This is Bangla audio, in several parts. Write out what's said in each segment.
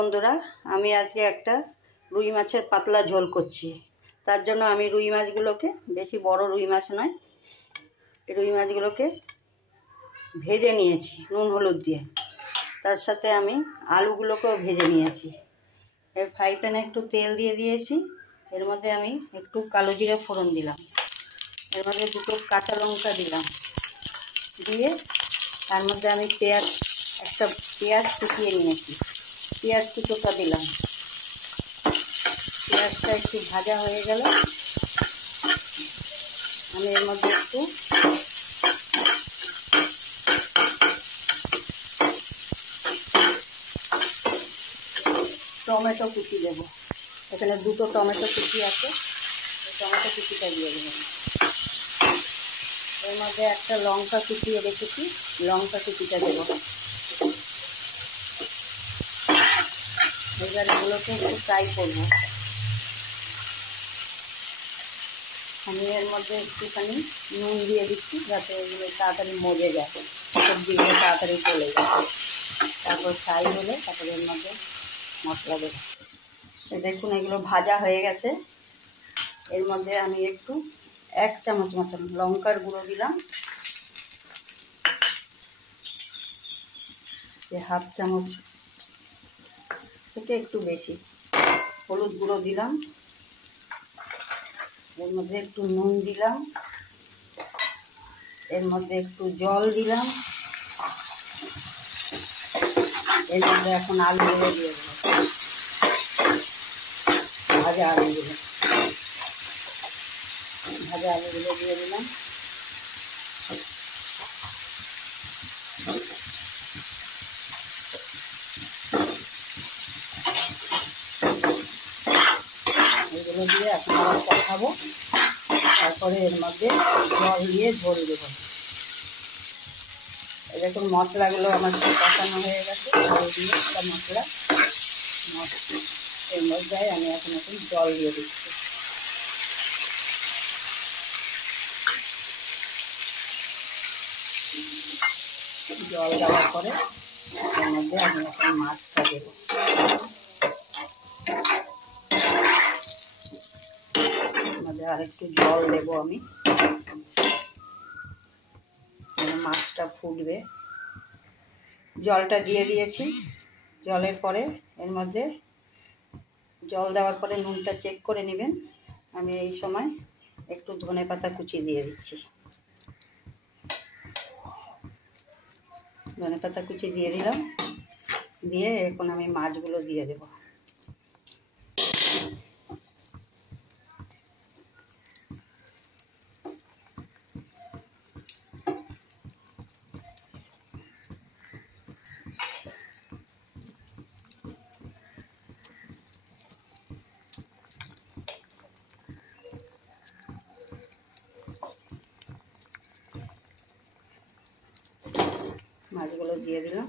বন্ধুরা, আমি আজকে একটা রুই মাছের পাতলা ঝোল করছি। তার জন্য আমি রুই মাছগুলোকে, বেশি বড় রুই মাছ নয়, রুই মাছগুলোকে ভেজে নিয়েছি নুন হলুদ দিয়ে। তার সাথে আমি আলুগুলোকেও ভেজে নিয়েছি। এর ফ্রাই প্যানে একটু তেল দিয়ে দিয়েছি। এর মধ্যে আমি একটু কালো জিরে ফোড়ন দিলাম। এর মধ্যে দুটো কাঁচা লঙ্কা দিলাম। দিয়ে তার মধ্যে আমি একটা পেঁয়াজ কুচিয়ে নিয়েছি। পেঁয়াজ কুচোটা দিলাম। পেঁয়াজটা একটু ভাজা হয়ে গেল, আমি এর মধ্যে একটু টমেটো কুচি দেব। এখানে দুটো টমেটো কুচি আছে, টমেটো কুচিটা দিয়ে দেবো। এর মধ্যে একটা লঙ্কা কুচিয়ে রেখেছি, লঙ্কা কুচিটা দেবো। এবার এগুলোকে একটু ফ্রাই করবো। আমি এর মধ্যে একটুখানি নুন দিয়ে দিচ্ছি, যাতে এগুলো তাড়াতাড়ি মজে যায়, সবজিগুলো তাড়াতাড়ি চলে যায়। তারপর ফ্রাই হলে তারপরে এর মধ্যে মশলা দেবো। দেখুন এগুলো ভাজা হয়ে গেছে। এর মধ্যে আমি একটু 1 চামচ মতন লঙ্কার গুঁড়ো দিলাম, 1/2 চামচ থেকে একটু বেশি হলুদ গুঁড়ো দিলাম। এর মধ্যে একটু নুন দিলাম। এর মধ্যে একটু জল দিলাম। এর মধ্যে এখন আলুগুলো দিয়ে দেবো, ভাজা আলুগুলো দিয়ে দিলাম। এগুলো দিয়ে এখন আবার কষাবো। তারপরে এর মধ্যে জল দিয়ে ঝোল দেবো। এরকম মশলাগুলো আমার কষানো হয়ে গেছে। জল দিয়ে একটা মশলা এর মধ্যে আমি এখন জল দিয়ে দিচ্ছি। জল দেওয়ার পরে এর মধ্যে আমি এখন মাছটা দেবো। এর মধ্যে আর একটু জল দেবো আমি, মাছটা ফুটবে। জলটা দিয়ে দিয়েছি। জলের পরে এর মধ্যে জল দেওয়ার পরে নুনটা চেক করে নেবেন। আমি এই সময় একটু ধনেপাতা কুচি দিয়ে দিচ্ছি। ধনেপাতা কুচি দিয়ে দিলাম। দিয়ে এখন আমি মাছগুলো দিয়ে দেব। মাছগুলো দিয়ে দিলাম।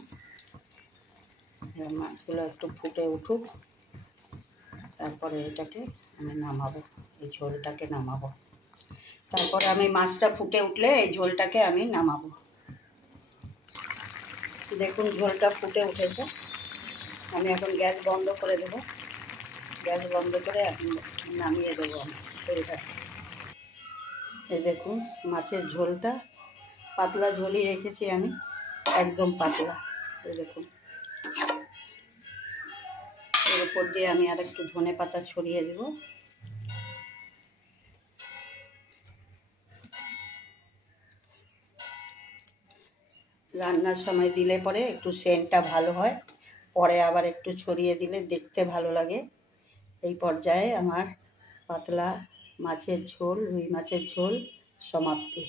মাছগুলো একটু ফুটে উঠুক, তারপরে এটাকে আমি নামাবো, এই ঝোলটাকে নামাবো। তারপরে আমি মাছটা ফুটে উঠলে এই ঝোলটাকে আমি নামাবো। দেখুন ঝোলটা ফুটে উঠেছে। আমি এখন গ্যাস বন্ধ করে দেবো। গ্যাস বন্ধ করে এখন নামিয়ে দেবো আমি ঝোলটাকে। এই দেখুন মাছের ঝোলটা পাতলা ঝোলই রেখেছি আমি, একদম পাতলা। এই দেখুন এর উপর দিয়ে আমি আর একটু ধনেপাতা ছড়িয়ে দেব। রান্নার সময় দিলে পরে একটু সেন্টটা ভালো হয়, পরে আবার একটু ছড়িয়ে দিলে দেখতে ভালো লাগে। এই পর্যায়ে আমার পাতলা মাছের ঝোল, রুই মাছের ঝোল সমাপ্তি।